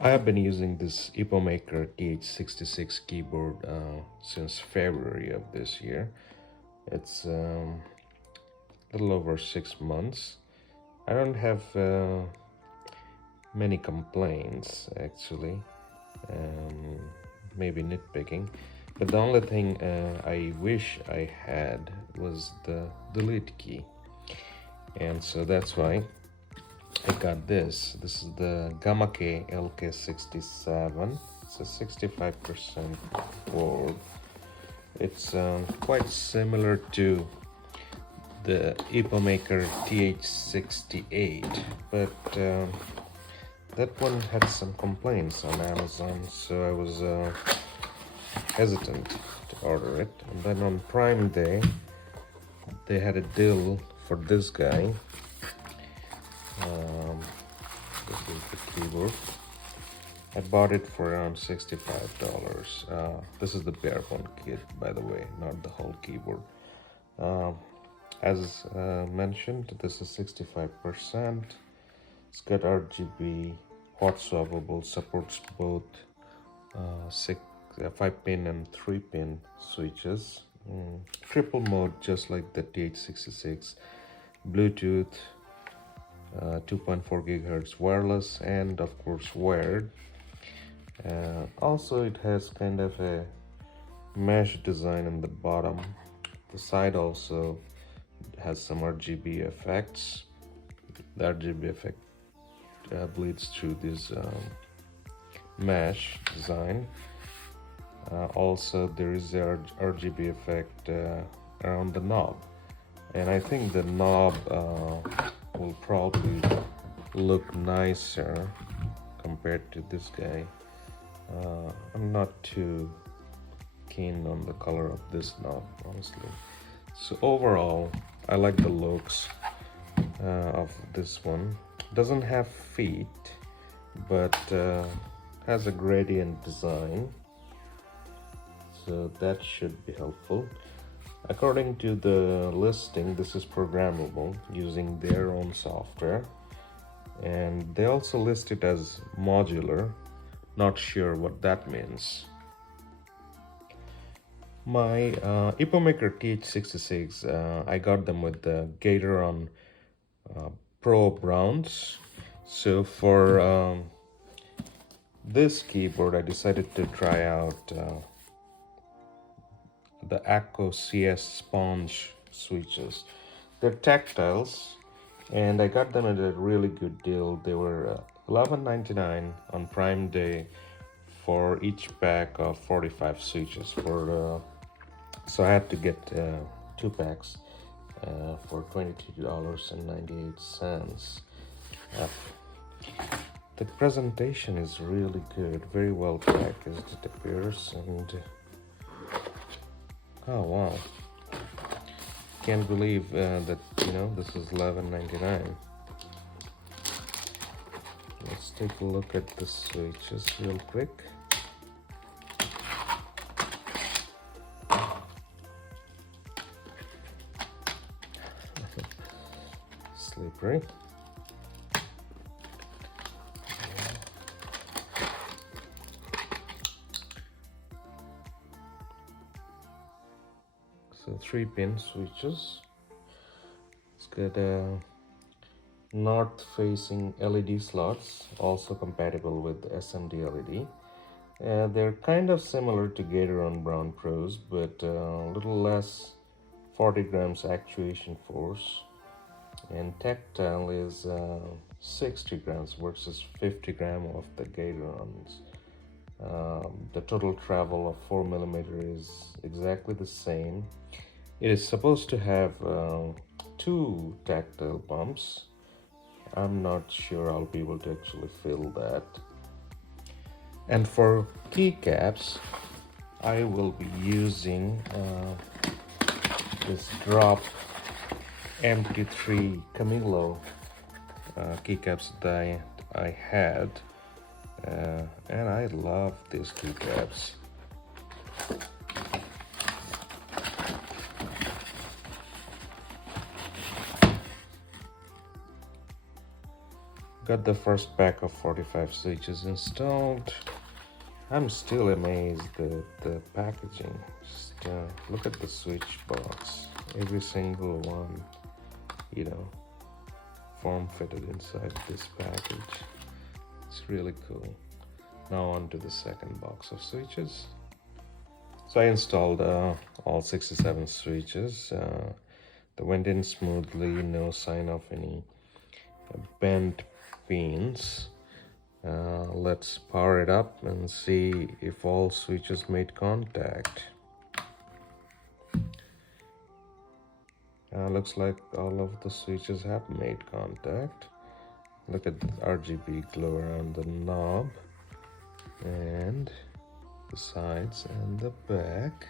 I have been using this Maker TH66 keyboard since February of this year. It's a little over 6 months. I don't have many complaints actually, um, maybe nitpicking, but the only thing I wish I had was the delete key, and so that's why I got this. This is the Gamakay LK67. It's a 65% board. It's quite similar to the Maker TH68, but that one had some complaints on Amazon, so I was hesitant to order it. And then on Prime Day, they had a deal for this guy. This is the keyboard. I bought it for around $65. This is the bare bone kit, by the way, not the whole keyboard. As mentioned, this is 65%. It's got RGB, hot swappable, supports both 5-pin and 3-pin switches. Triple mode, just like the TH66. Bluetooth, 2.4 gigahertz wireless, and of course wired. Also, it has kind of a mesh design in the bottom. The side also has some RGB effects. The RGB effect bleeds through this mesh design. Also, there is a RGB effect around the knob, and I think the knob will probably look nicer compared to this guy. I'm not too keen on the color of this knob, honestly. So overall, I like the looks of this one. Doesn't have feet, but has a gradient design, so that should be helpful. According to the listing, this is programmable using their own software, and they also list it as modular. Not sure what that means. My Maker TH66, I got them with the Gateron Pro Browns. So for this keyboard, I decided to try out the Akko CS Sponge switches. They're tactiles, and I got them at a really good deal. They were $11.99 on Prime Day for each pack of 45 switches. So I had to get 2 packs for $22.98. The presentation is really good, very well packaged, it appears, and oh wow, can't believe that this is $11.99. Let's take a look at the switches real quick. Slippery. So 3-pin switches. It's got north-facing LED slots, also compatible with SMD LED. They're kind of similar to Gateron Brown Pros, but a little less 40 grams actuation force. And tactile is 60 grams versus 50 gram of the Gatorons. The total travel of 4mm is exactly the same. It is supposed to have 2 tactile pumps. I'm not sure I'll be able to actually fill that. And for keycaps, I will be using this drop MT3 Camillo keycaps that I had, and I love these keycaps. Got the first pack of 45 switches installed. I'm still amazed at the packaging. Just look at the switch box. Every single one, you know, form fitted inside this package. It's really cool. Now on to the second box of switches. So I installed all 67 switches. They went in smoothly, no sign of any bent pins. Let's power it up and see if all switches made contact. Looks like all of the switches have made contact. Look at the RGB glow around the knob and the sides and the back.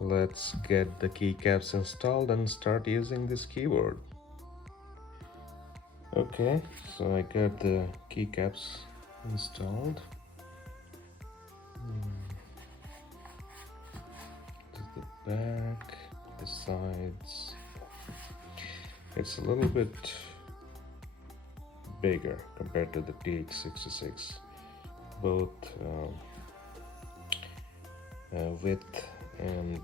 Let's get the keycaps installed and start using this keyboard. Okay, so I got the keycaps installed. This is the back, the sides. It's a little bit bigger compared to the TH66, both width and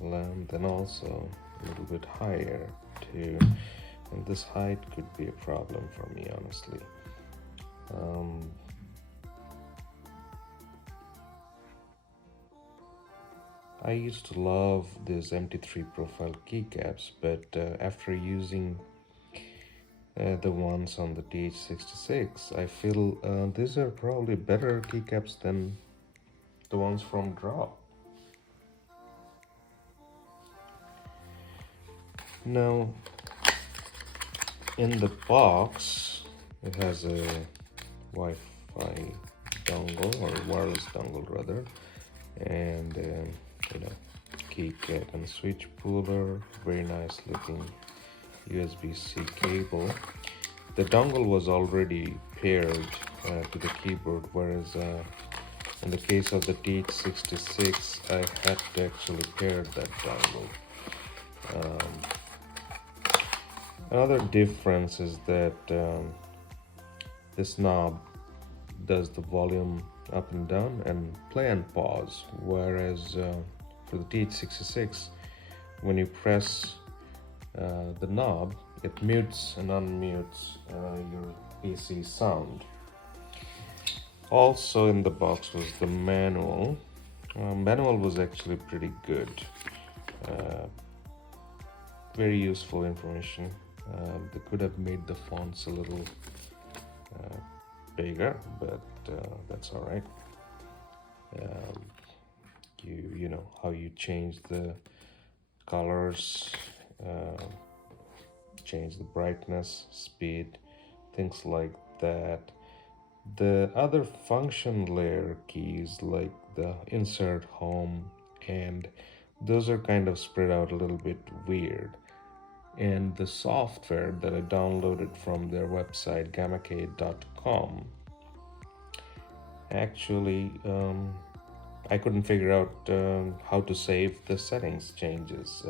length, and also a little bit higher too. And this height could be a problem for me, honestly. I used to love these MT3 profile keycaps, but after using the ones on the TH66, I feel these are probably better keycaps than the ones from Drop. Now, in the box, it has a Wi-Fi dongle, or wireless dongle rather, and you know, keycap and switch puller, very nice looking USB-C cable. The dongle was already paired to the keyboard, whereas in the case of the TH66, I had to actually pair that dongle. Another difference is that this knob does the volume up and down and play and pause, whereas for the TH66, when you press the knob, it mutes and unmutes your PC sound. Also in the box was the manual. Manual was actually pretty good. Very useful information. They could have made the fonts a little bigger, but that's all right. You know how you change the colors, change the brightness, speed, things like that. The other function layer keys, like the insert, home, and those are kind of spread out a little bit weird. And the software that I downloaded from their website, gamakay.com, actually I couldn't figure out how to save the settings changes.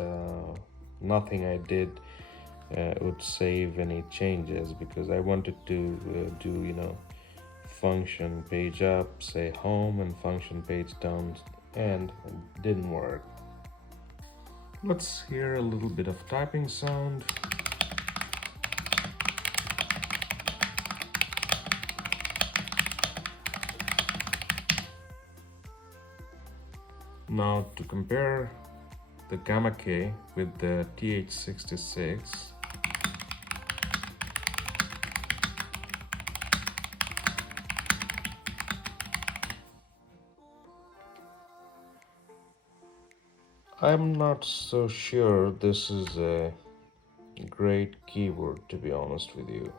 Nothing I did would save any changes, because I wanted to do, you know, function page up, say home, and function page down, and it didn't work. Let's hear a little bit of typing sound. Now to compare the Gamakay with the TH66, I'm not so sure this is a great keyboard, to be honest with you.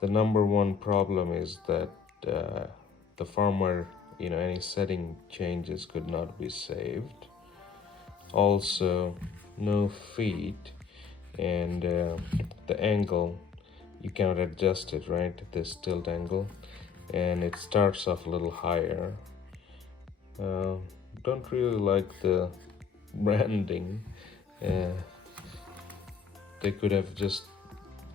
The number one problem is that the firmware, you know, any setting changes could not be saved. Also, no feet, and the angle, you cannot adjust it, right? This tilt angle, and it starts off a little higher. Don't really like the branding. They could have just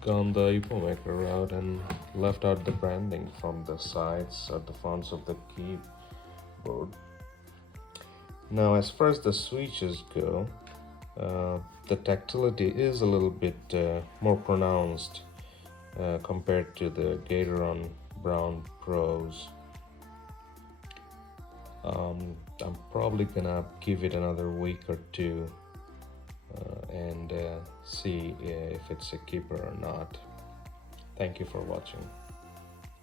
gone the IPO maker route and left out the branding from the sides or the fronts of the keyboard. Now, as far as the switches go, the tactility is a little bit more pronounced compared to the Gateron Brown Pros. I'm probably gonna give it another week or two and see if it's a keeper or not. Thank you for watching.